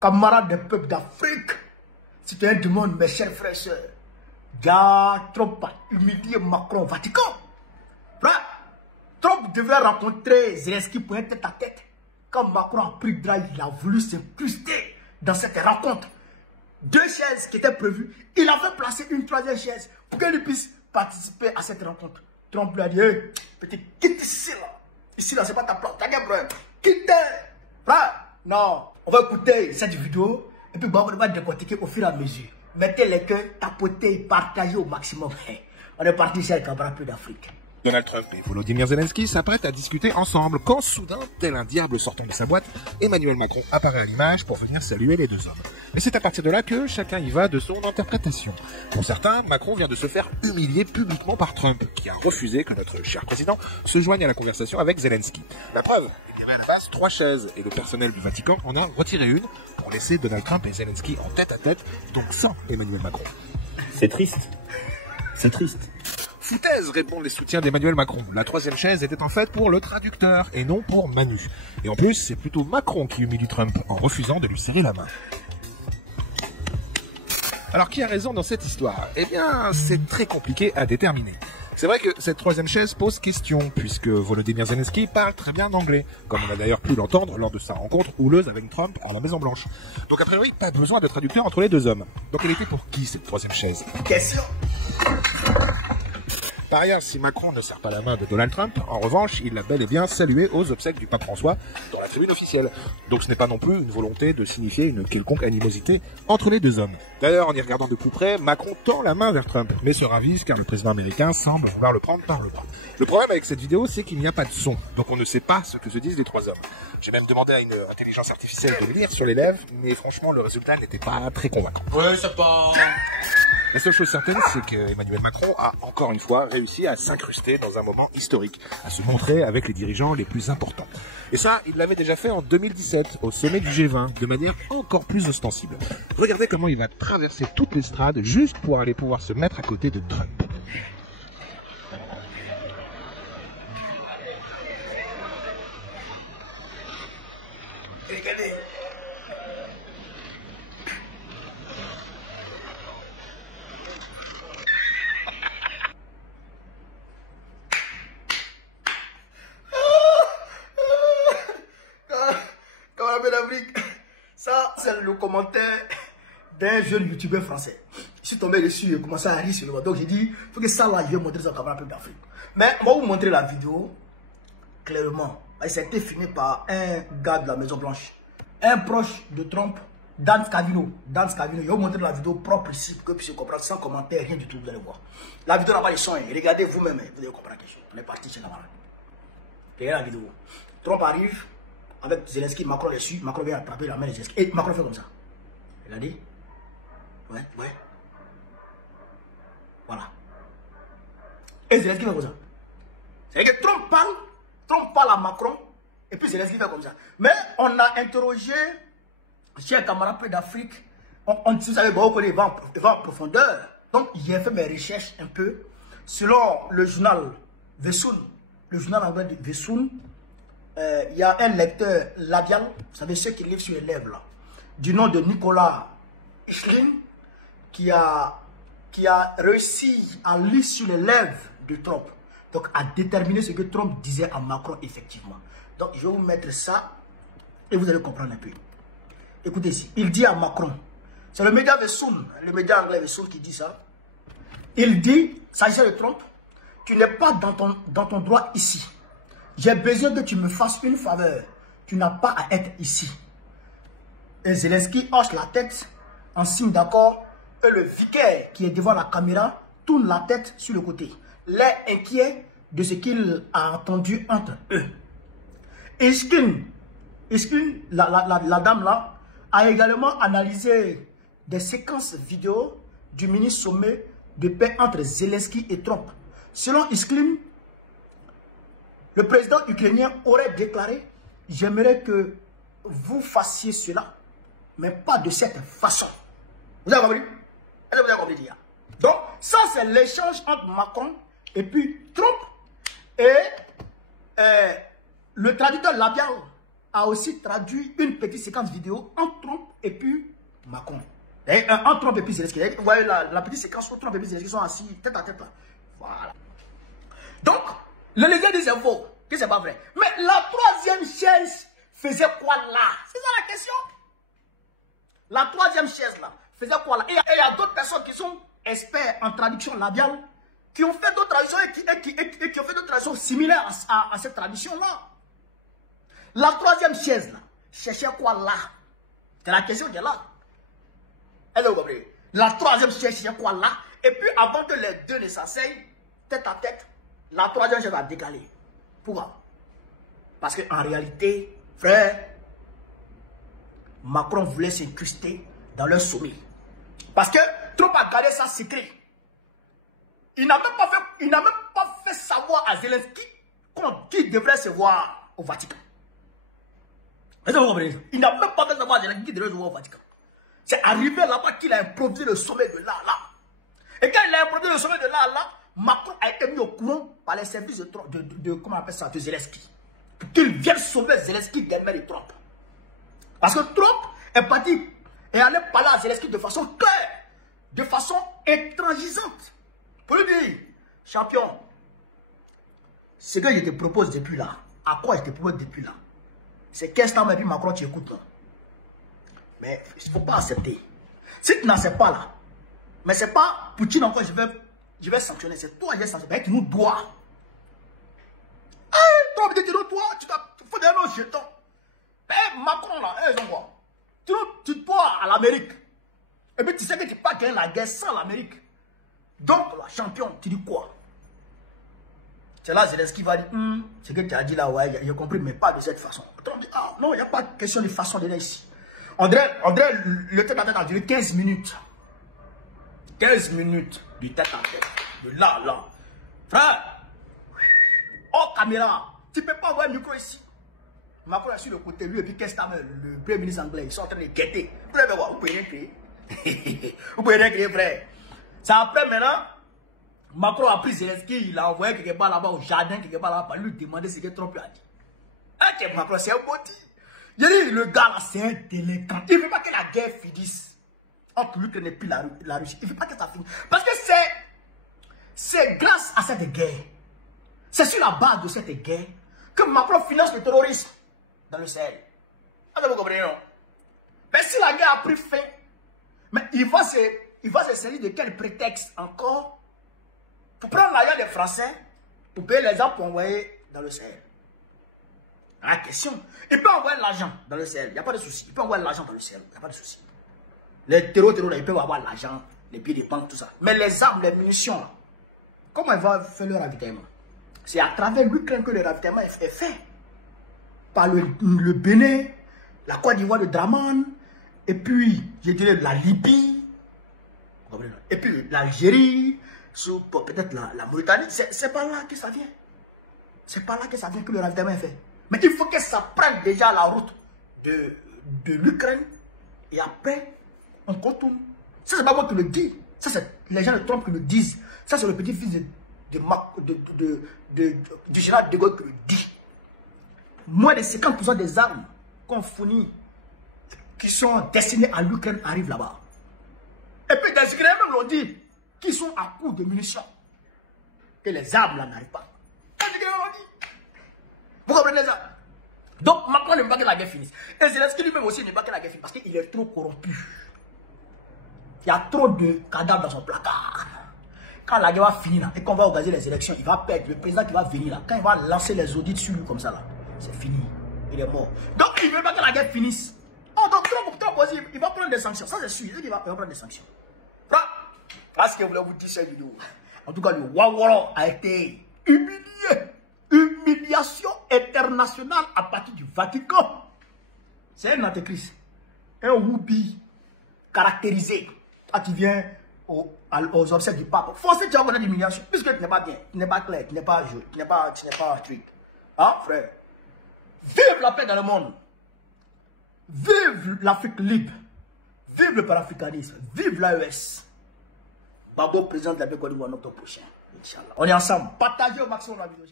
Camarades des peuples d'Afrique, citoyens du monde, mes chers frères et sœurs, Trump a humilié Macron au Vatican. Trump devait rencontrer Zelensky pour un tête-à-tête. Quand Macron a pris Drahi, il a voulu s'incruster dans cette rencontre. 2 chaises qui étaient prévues, il a fait placer une 3e chaise pour qu'il puisse participer à cette rencontre. Trump lui a dit, hey, petit, quitte ici là. Ici là, c'est pas ta place. Quitte. Non, on va écouter cette vidéo et puis on va décortiquer au fur et à mesure. Mettez les cœurs, tapotez, partagez au maximum. On est parti ici avec un bras peu d'Afrique. Donald Trump et Volodymyr Zelensky s'apprêtent à discuter ensemble quand soudain, tel un diable sortant de sa boîte, Emmanuel Macron apparaît à l'image pour venir saluer les 2 hommes. Et c'est à partir de là que chacun y va de son interprétation. Pour certains, Macron vient de se faire humilier publiquement par Trump, qui a refusé que notre cher président se joigne à la conversation avec Zelensky. La preuve, il y avait à la base 3 chaises, et le personnel du Vatican en a retiré une pour laisser Donald Trump et Zelensky en tête-à-tête, donc sans Emmanuel Macron. C'est triste. C'est triste. Foutaise, répondent les soutiens d'Emmanuel Macron. La 3e chaise était en fait pour le traducteur et non pour Manu. Et en plus, c'est plutôt Macron qui humilie Trump en refusant de lui serrer la main. Alors qui a raison dans cette histoire? Eh bien, c'est très compliqué à déterminer. C'est vrai que cette 3e chaise pose question, puisque Volodymyr Zelensky parle très bien anglais, comme on a d'ailleurs pu l'entendre lors de sa rencontre houleuse avec Trump à la Maison Blanche. Donc a priori, pas besoin de traducteur entre les 2 hommes. Donc elle était pour qui cette 3e chaise? Question. Par ailleurs, si Macron ne serre pas la main de Donald Trump, en revanche, il l'a bel et bien salué aux obsèques du pape François dans la tribune officielle. Donc ce n'est pas non plus une volonté de signifier une quelconque animosité entre les 2 hommes. D'ailleurs, en y regardant de plus près, Macron tend la main vers Trump, mais se ravise car le président américain semble vouloir le prendre par le bras. Le problème avec cette vidéo, c'est qu'il n'y a pas de son, donc on ne sait pas ce que se disent les 3 hommes. J'ai même demandé à une intelligence artificielle de lire sur les lèvres, mais franchement, le résultat n'était pas très convaincant. Ouais, ça part. La seule chose certaine, c'est qu'Emmanuel Macron a encore une fois réussi à s'incruster dans un moment historique, à se montrer avec les dirigeants les plus importants. Et ça, il l'avait déjà fait en 2017, au sommet du G20, de manière encore plus ostensible. Regardez comment il va traverser toute l'estrade juste pour aller pouvoir se mettre à côté de Trump. Regardez. Ça, c'est le commentaire d'un jeune youtubeur français. Je suis tombé dessus et commencé à rire sur le bas. Donc j'ai dit, il faut que ça là, je vais montrer ça au camarade d'Afrique. Mais on va vous montrer la vidéo clairement. Ça a été filmé par un gars de la Maison Blanche. Un proche de Trump, Dan Scavino. Dan Scavino, je vais vous montrer la vidéo propre ici pour que vous puissiez comprendre sans commentaire, rien du tout, vous allez voir. La vidéo n'a pas de son, regardez vous-même, vous allez comprendre quelque chose. On est parti chez camarade. Regardez la vidéo. Trump arrive. Avec Zelensky, Macron les suit, Macron vient attraper la main de Zelensky. Et Macron fait comme ça. Il a dit. Ouais. Voilà. Et Zelensky fait comme ça. C'est-à-dire que Trump parle à Macron, et puis Zelensky fait comme ça. Mais on a interrogé, chers camarades d'Afrique, vous savez, on connaît, il va en profondeur. Donc, j'ai fait mes recherches un peu. Selon le journal Vesoul, le journal anglais de Vesoul, il y a un lecteur labial, vous savez, ceux qui lisent sur les lèvres, là, du nom de Nicolas Ischlin, qui a réussi à lire sur les lèvres de Trump, donc à déterminer ce que Trump disait à Macron effectivement. Donc je vais vous mettre ça et vous allez comprendre un peu. Écoutez ici, il dit à Macron, c'est le média Vesoul, le média anglais Vesoul qui dit ça. Il dit, s'agissant de Trump, tu n'es pas dans ton droit ici. J'ai besoin que tu me fasses une faveur. Tu n'as pas à être ici. Et Zelensky hoche la tête en signe d'accord. Et le vicaire qui est devant la caméra tourne la tête sur le côté. L'air inquiet de ce qu'il a entendu entre eux. Ischkin, la dame là, a également analysé des séquences vidéo du mini sommet de paix entre Zelensky et Trump. Selon Ischkin, le président ukrainien aurait déclaré « J'aimerais que vous fassiez cela, mais pas de cette façon. » Vous avez compris? Est-ce que vous avez compris déjà? Donc, ça c'est l'échange entre Macron et puis Trump. Et le traducteur labial a aussi traduit une petite séquence vidéo entre Trump et puis Macron. En Trump et puis Zelensky. Vous voyez la petite séquence où Trump et puis Zelensky sont assis tête à tête là. Voilà. Donc, le légat disait faux, que c'est pas vrai. Mais la troisième chaise faisait quoi là? C'est ça la question. La troisième chaise là faisait quoi là? Et il y a d'autres personnes qui sont experts en traduction labiale, qui ont fait d'autres traductions et qui ont fait d'autres traductions similaires à cette tradition là. La troisième chaise là cherchait quoi là? C'est la question qui est là. Elle est compris. La troisième chaise cherchait quoi là? Et puis avant que les deux ne s'asseyent tête à tête, la troisième chaise a décalé. Pourquoi? Parce qu'en réalité, frère, Macron voulait s'incruster dans leur sommet. Parce que Trump a gardé ça secret. Il n'a même pas fait savoir à Zelensky qu'il devrait se voir au Vatican. Il n'a même pas fait savoir à Zelensky qu'il devrait se voir au Vatican. C'est arrivé là-bas qu'il a improvisé le sommet de là. Et quand il a improvisé le sommet de là, Macron a été mis au courant par les services comment on appelle ça, de Zelensky. Pour qu'il vienne sauver Zelensky des mains de Trump. Parce que Trump est parti et allait parler à Zelensky de façon claire, de façon intransigeante. Pour lui dire, champion, ce que je te propose depuis là, à quoi je te propose depuis là, c'est qu'est-ce que tu Macron, tu écoutes là. Mais il ne faut pas accepter. Si tu n'acceptes pas là, mais ce n'est pas Poutine encore, je vais sanctionner, c'est toi qui vas sanctionner, tu nous dois. Trump dit, tu nous dois, il faut donner nos jetons. Macron là, ils ont quoi? Tu dois à l'Amérique. Et puis tu sais que tu ne peux pas gagner la guerre sans l'Amérique. Donc, la champion, tu dis quoi? C'est là Zelensky va dire, ce que tu as dit là, ouais, j'ai compris, mais pas de cette façon. Trump dit, ah non, il n'y a pas de question de façon de là ici. André, le tête à tête a duré 15 minutes. 15 minutes du tête à tête. De là, là. Frère, oh caméra, tu ne peux pas avoir un micro ici. Macron est sur le côté, lui et puis qu'est-ce que le premier ministre anglais, ils sont en train de guetter. Vous pouvez rien créer. Vous pouvez rien créer, frère. C'est après maintenant, Macron a pris Zelensky, il a envoyé quelque part là-bas au jardin, quelque part là-bas, pour lui demander ce que Trump lui a dit. Macron, c'est un body. Il dit, le gars là, c'est un délinquant. Il ne veut pas que la guerre finisse entre l'Ukraine et puis la Russie. Il ne veut pas que ça finisse. Parce que c'est grâce à cette guerre, c'est sur la base de cette guerre que Macron finance le terrorisme dans le Sahel. Vous comprenez, non? Mais si la guerre a pris fin, mais il va se servir de quel prétexte encore pour prendre l'argent des Français pour payer les armes pour envoyer dans le Sahel. La question, il peut envoyer l'argent dans le Sahel, il n'y a pas de souci. Il peut envoyer l'argent dans le Sahel, il n'y a pas de souci. Les terroristes, ils peuvent avoir l'argent, les billets de banque, tout ça. Mais les armes, les munitions, comment ils vont faire le ravitaillement? C'est à travers l'Ukraine que le ravitaillement est fait. Par le Bénin, la Côte d'Ivoire, le Draman, et puis, je dirais, la Libye, et puis l'Algérie, peut-être la Mauritanie. C'est par là que ça vient. C'est par là que ça vient que le ravitaillement est fait. Mais il faut que ça prenne déjà la route de l'Ukraine, et après, on contourne. Ça, c'est pas moi qui le dis. Ça, c'est les gens de Trump qui le disent. Ça, c'est le petit-fils du général de Gaulle qui le dit. Moins de 50% des armes qu'on fournit, qui sont destinées à l'Ukraine, arrivent là-bas. Et puis des Ukrainiens même l'ont dit, qui sont à court de munitions. Que les armes là n'arrivent pas. Les Ukrainiens l'ont dit. Vous comprenez ça? Donc Macron ne veut pas que la guerre finisse. Et Zelensky lui-même aussi ne veut pas que la guerre finisse parce qu'il est trop corrompu. Il y a trop de cadavres dans son placard. Quand la guerre va finir là, et qu'on va organiser les élections, il va perdre. Le président qui va venir là, quand il va lancer les audits sur lui comme ça là, c'est fini. Il est mort. Donc il ne veut pas que la guerre finisse. Oh, donc Trump aussi, il va prendre des sanctions. Ça c'est sûr, il va prendre des sanctions. Voilà ce que je voulais vous dire cette vidéo. En tout cas, le Waworo a été humilié. Humiliation internationale à partir du Vatican. C'est un antéchrist. Un whoopi caractérisé. Toi qui viens aux obsèques du pape. Forcément, tu vas connaître l'humiliation. Puisque tu n'es pas bien, tu n'es pas clair, tu n'es pas jeu, tu n'es pas truc. Hein, frère? Vive la paix dans le monde. Vive l'Afrique libre. Vive le panafricanisme. Vive l'AES. Babo, président de la Côte d'Ivoire, en octobre prochain. Inch'Allah. On est ensemble. Partagez au maximum la vidéo.